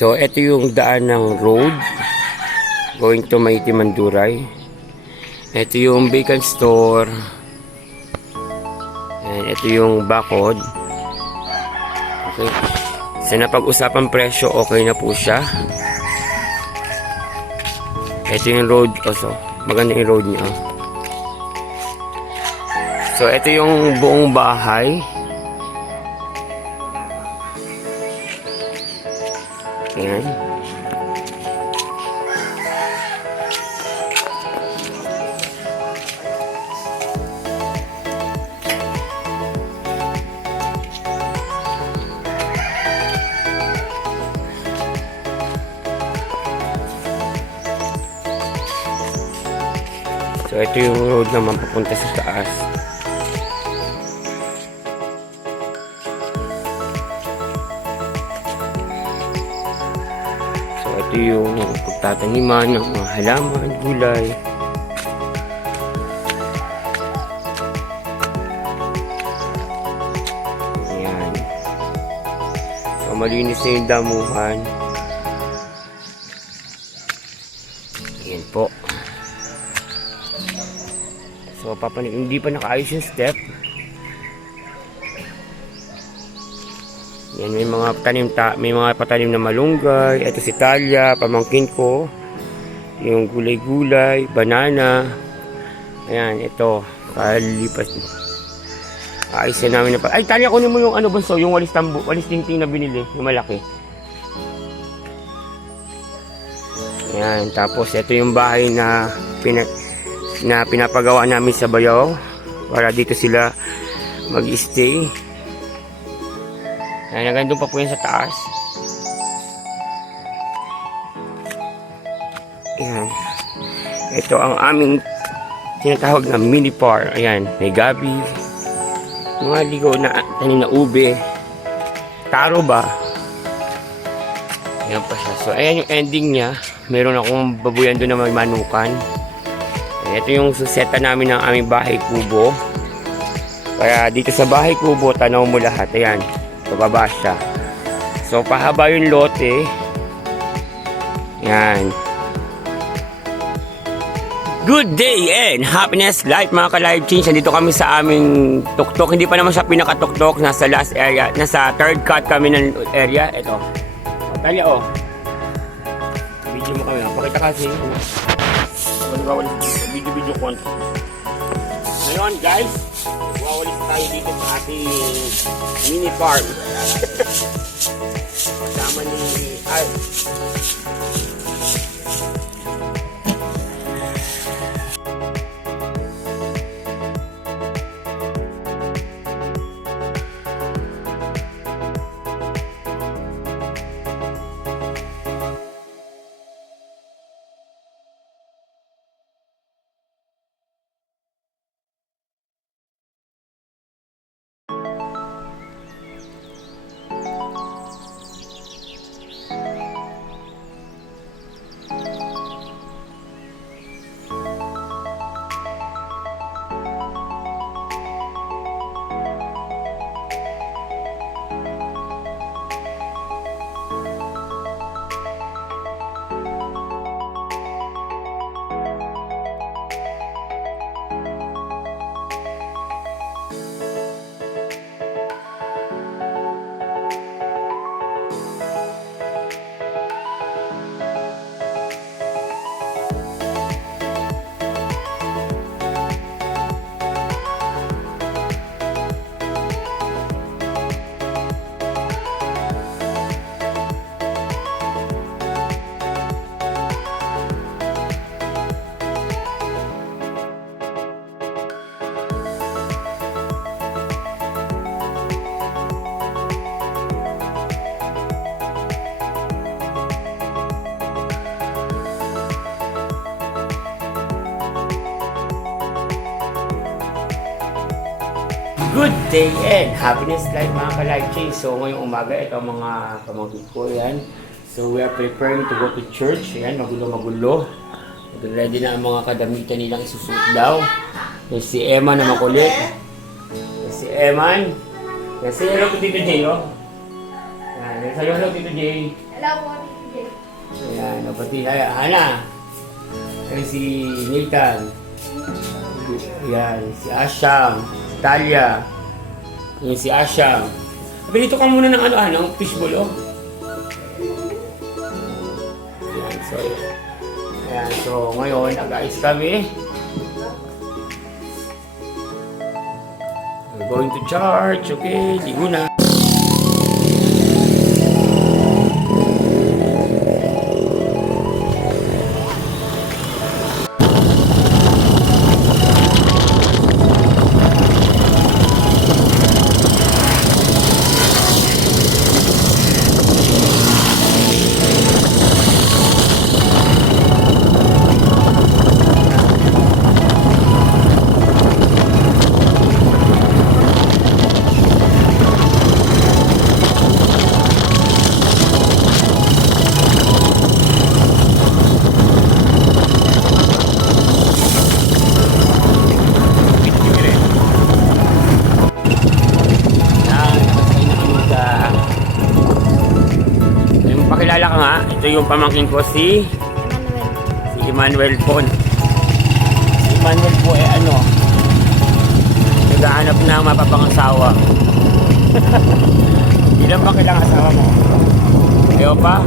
So, ito yung daan ng road going to Mayti Manduray. Ito yung vacant store. And ito yung bakod. Okay. So, napag-usapan presyo, okay na po siya. Ito yung road also. Maganda yung road niya. So, ito yung buong bahay. Ayan. So, ito yung road naman papunta sa taas. So, ito yung pagtataniman ng mga halaman, gulay. Ayan. So, malinis na yung damuhan. Ayan po. So, hindi pa nakaayos yung step. Yan, may mga patanim na malunggay. Ito si Talia, pamangkin ko. Yung gulay-gulay, banana. Ayan, ito. Kalipas. Ayos na namin na pa. Ay, Talia, kunin mo yung ano bunso, yung walis tingting na binili, yung malaki. Ayan, tapos ito yung bahay na pinapagawa namin sa Bayaw para dito sila mag-stay. Ayan, nagandun pa po yan sa taas. Ayan, ito ang aming tinatawag na mini par. Ayan, may gabi, mga ligaw na tanim na ube, taro ba. Ayan pa siya. So ayan yung ending nya. Meron akong babuyan doon na may manukan. Ito yung suseta namin ng aming bahay kubo. Kaya dito sa bahay kubo, tanaw mo lahat. Ayan, pababa siya. So, pahaba yung lote. Ayan. Good day and happiness life mga ka-live change. Nandito kami sa aming tuktok. Hindi pa naman siya pinakatuktok. Nasa last area. Nasa third cut kami ng area. Ito. Talia, oh. Video mo kami. Pakita kasi. Video content. Ngayon guys, wawalis tayo dito sa ating mini farm. Kasama ni Al. Good day and happiness life mga ka-live change. So ngayong umaga, ito ang mga pamangkin ko yan. So we are preparing to go to church. Ayan, magulo-magulo. Ready na ang mga kadamitan nilang isusuot daw. Yung si Emma na makulit. Yung si Eman. Yung si Hello Dito Deo. Ayan. Sa'yo, hello, Tito Jay. Hello po, Tito Jay. Ayan, pati, Hana. Ayan si Nathan. Ayan, si Asham. Talia. Ayan si Asham. Dito ka muna ng ng fishbowl, oh. Ayan, so ngayon, nag-ayos kami. We're going to church, okay? Ligo na. Pakilala ka nga, ito yung pamangkin ko si Emmanuel po. Si Emmanuel po naghahanap na mapapangasawa. Ilan ba kailangan asawa mo? Ayaw pa?